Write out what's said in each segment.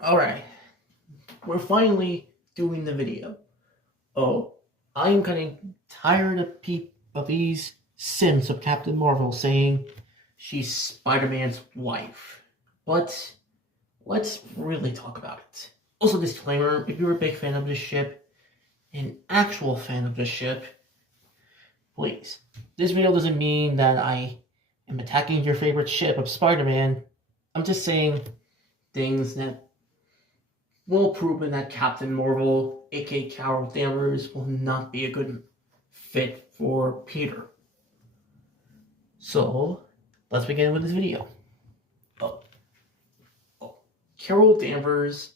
Alright, we're finally doing the video. Oh, I am getting tired of these sims of Captain Marvel saying she's Spider-Man's wife. But let's really talk about it. Also, disclaimer, if you're a big fan of this ship, an actual fan of this ship, please. This video doesn't mean that I am attacking your favorite ship of Spider-Man. I'm just saying things that will prove that Captain Marvel, aka Carol Danvers, will not be a good fit for Peter. So, let's begin with this video. Carol Danvers,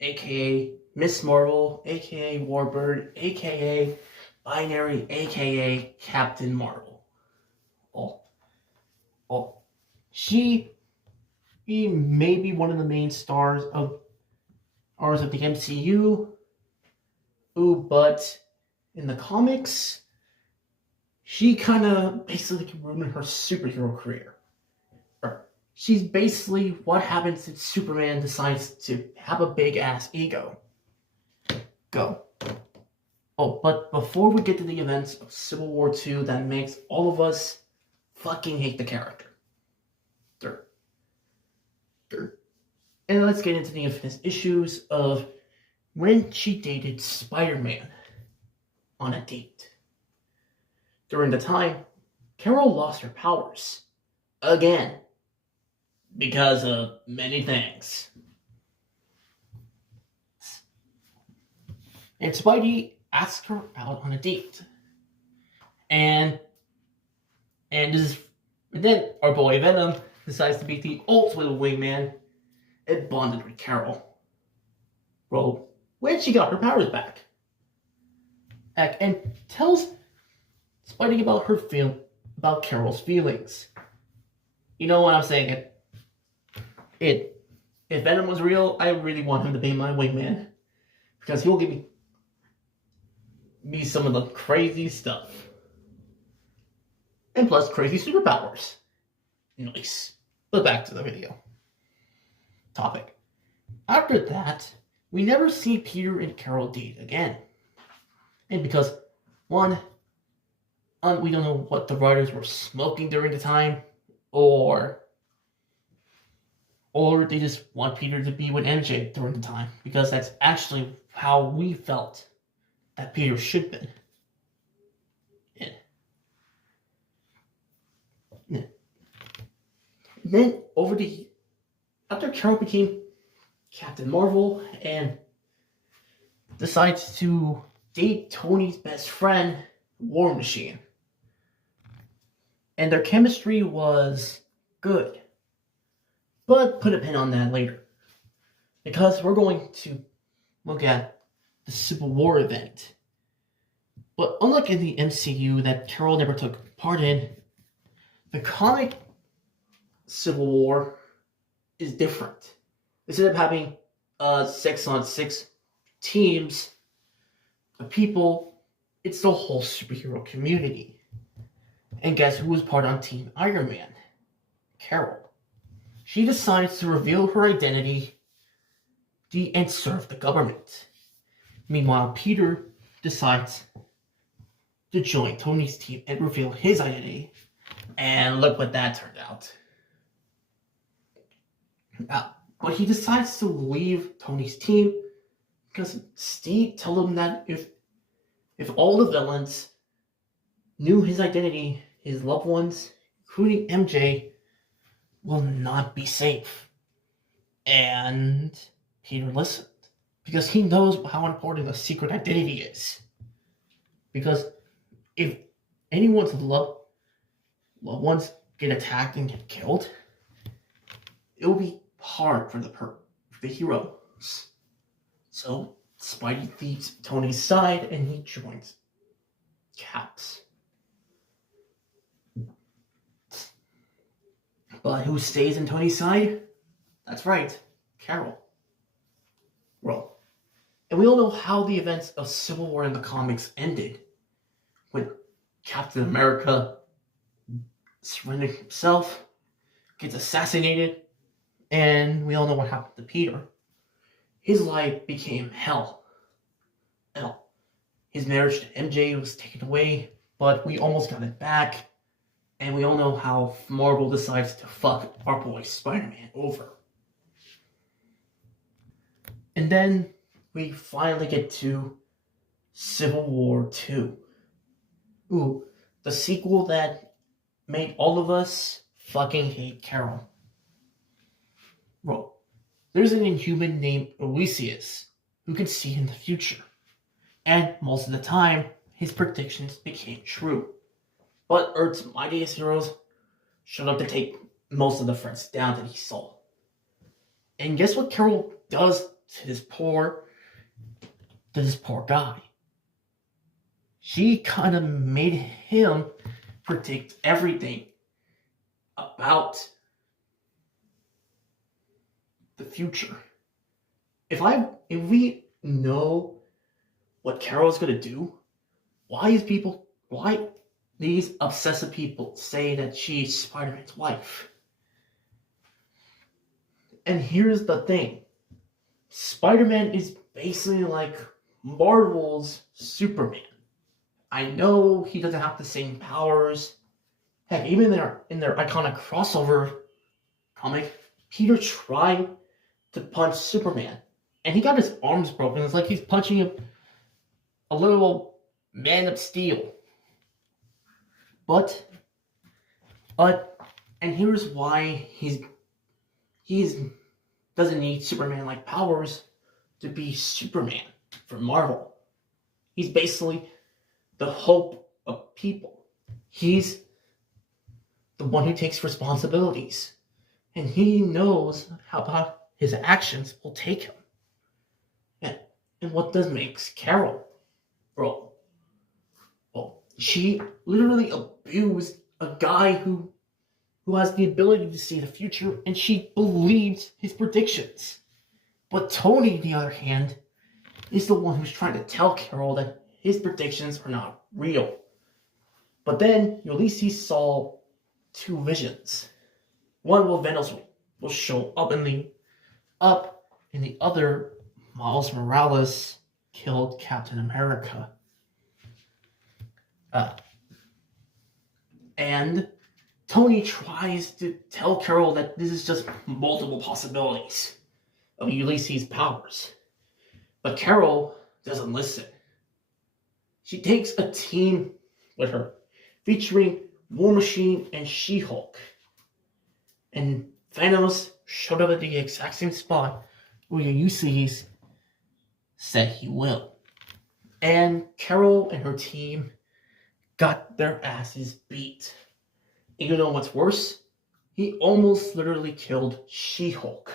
aka Miss Marvel, aka Warbird, aka Binary, aka Captain Marvel. She may be one of the main stars of the MCU, but in the comics, she kind of basically ruined her superhero career. She's basically what happens if Superman decides to have a big-ass ego. Go. But before we get to the events of Civil War II that makes all of us fucking hate the character. And let's get into the infamous issues of when she dated Spider-Man on a date. During the time, Carol lost her powers. Again. Because of many things. And Spidey asked her out on a date. And then our boy Venom decides to be the ultimate wingman and bonded with Carol. Well, when she got her powers back. And tells Spidey about Carol's feelings. You know what I'm saying? If Venom was real, I really want him to be my wingman. Because he will give me some of the crazy stuff. And plus crazy superpowers. Nice. But back to the video. Topic. After that, we never see Peter and Carol date again. And because, one, we don't know what the writers were smoking during the time, or they just want Peter to be with MJ during the time, because that's actually how we felt that Peter should have been. Yeah. Then, after Carol became Captain Marvel and decides to date Tony's best friend, War Machine. And their chemistry was good. But put a pin on that later. Because we're going to look at the Civil War event. But unlike in the MCU that Carol never took part in, the comic Civil War is different. Instead of having 6-on-6 teams of people, it's the whole superhero community. And guess who was part on Team Iron Man? Carol. She decides to reveal her identity and serve the government. Meanwhile, Peter decides to join Tony's team and reveal his identity. And look what that turned out. But he decides to leave Tony's team because Steve told him that if all the villains knew his identity, his loved ones, including MJ, will not be safe. And Peter listened because he knows how important a secret identity is. Because if anyone's loved ones get attacked and get killed, it will be hard for the heroes. So Spidey leaves Tony's side and he joins Cap's. But who stays in Tony's side? That's right, Carol. Well, and we all know how the events of Civil War in the comics ended. When Captain America surrendered himself, gets assassinated, and we all know what happened to Peter. his life became hell. Hell. His marriage to MJ was taken away, but we almost got it back. And we all know how Marvel decides to fuck our boy Spider-Man over. And then we finally get to Civil War II. Ooh, the sequel that made all of us fucking hate Carol. Bro, there's an Inhuman named Ulysses who can see in the future. And most of the time, his predictions became true. But Earth's mightiest heroes showed up to take most of the threats down that he saw. And guess what Carol does to this poor guy? She kind of made him predict everything about the future. If we know what Carol's gonna do, why these obsessive people say that she's Spider-Man's wife? And here's the thing. Spider-Man is basically like Marvel's Superman. I know he doesn't have the same powers. Heck, even in their iconic crossover comic, Peter tried to punch Superman. And he got his arms broken. It's like he's punching a little man of steel. But and here's why he doesn't need Superman-like powers to be Superman for Marvel. He's basically the hope of people. He's the one who takes responsibilities. And he knows how his actions will take him. And what does makes Carol? Bro. Well, she literally abused a guy who has the ability to see the future, and she believes his predictions. But Tony, on the other hand, is the one who's trying to tell Carol that his predictions are not real. But then Ulysses saw two visions. One will Venom will show up and the other, Miles Morales killed Captain America. And Tony tries to tell Carol that this is just multiple possibilities of Ulysses' powers. But Carol doesn't listen. She takes a team with her, featuring War Machine and She-Hulk. And Thanos showed up at the exact same spot where Ulysses said he will. And Carol and her team got their asses beat. And you know what's worse? He almost literally killed She-Hulk.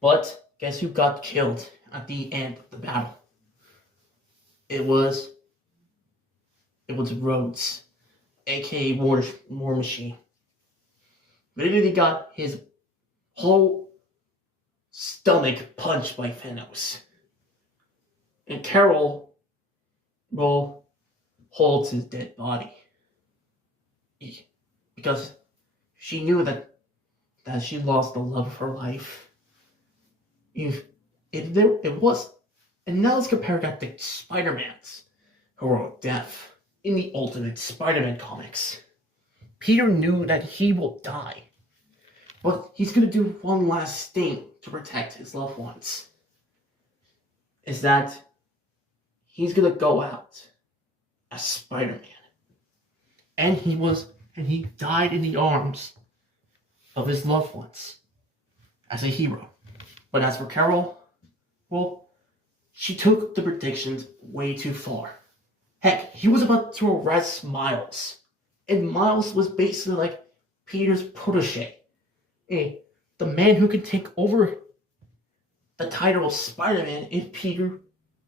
But guess who got killed at the end of the battle? It was Rhodes, aka War Machine. Literally got his whole stomach punched by Thanos. And Carol, well, holds his dead body. Because she knew that she lost the love of her life. And now let's compare that to Spider-Man's heroic death in the Ultimate Spider-Man comics. Peter knew that he will die, but he's going to do one last thing to protect his loved ones. Is that he's going to go out as Spider-Man. And he died in the arms of his loved ones as a hero. But as for Carol, well, she took the predictions way too far. Heck, he was about to arrest Miles. And Miles was basically like Peter's protege. The man who can take over the title of Spider-Man if Peter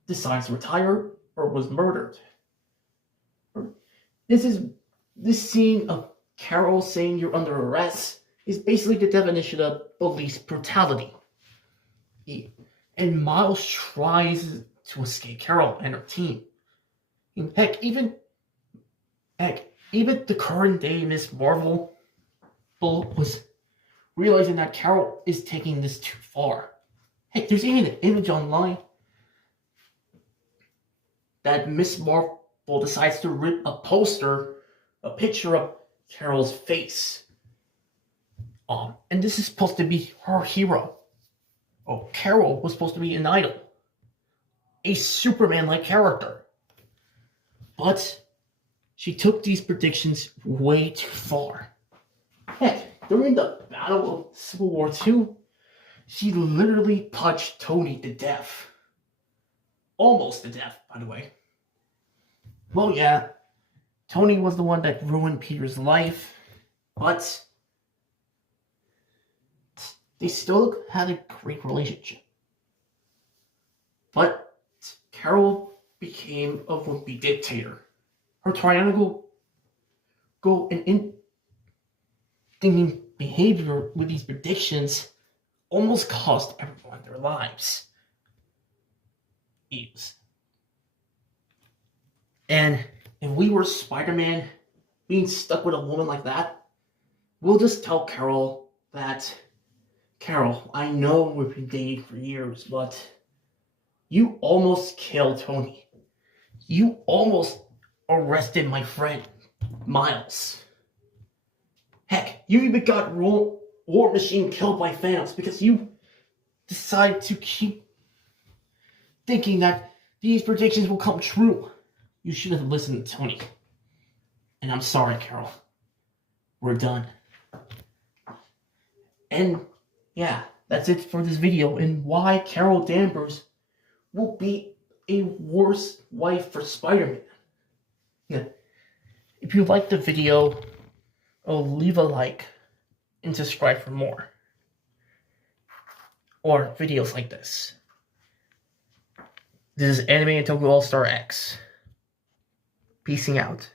decides to retire or was murdered. This scene of Carol saying you're under arrest is basically the definition of police brutality. And Miles tries to escape Carol and her team. Heck, even the current day Miss Marvel was realizing that Carol is taking this too far. Heck, there's even an image online that Miss Marvel decides to rip a picture of Carol's face. And this is supposed to be her hero. Oh, Carol was supposed to be an idol. A Superman-like character. But she took these predictions way too far. Heck, during the Battle of Civil War II, she literally punched Tony to death. Almost to death, by the way. Well, yeah, Tony was the one that ruined Peter's life, but they still had a great relationship. But Carol became a would-be dictator. Her tyrannical and thinking behavior with these predictions almost cost everyone their lives. And if we were Spider-Man being stuck with a woman like that, we'll just tell Carol that, Carol, I know we've been dating for years, but you almost killed Tony. You almost arrested my friend, Miles. Heck, you even got War Machine killed by Thanos because you decided to keep thinking that these predictions will come true. You should have listened to Tony. And I'm sorry, Carol. We're done. And yeah, that's it for this video and why Carol Danvers will be a worse wife for Spider-Man. Yeah. If you liked the video, leave a like and subscribe for more. Or videos like this. This is Anime ℛ𝒾𝒸𝒽𝒬𝓊𝓯 Peacing out.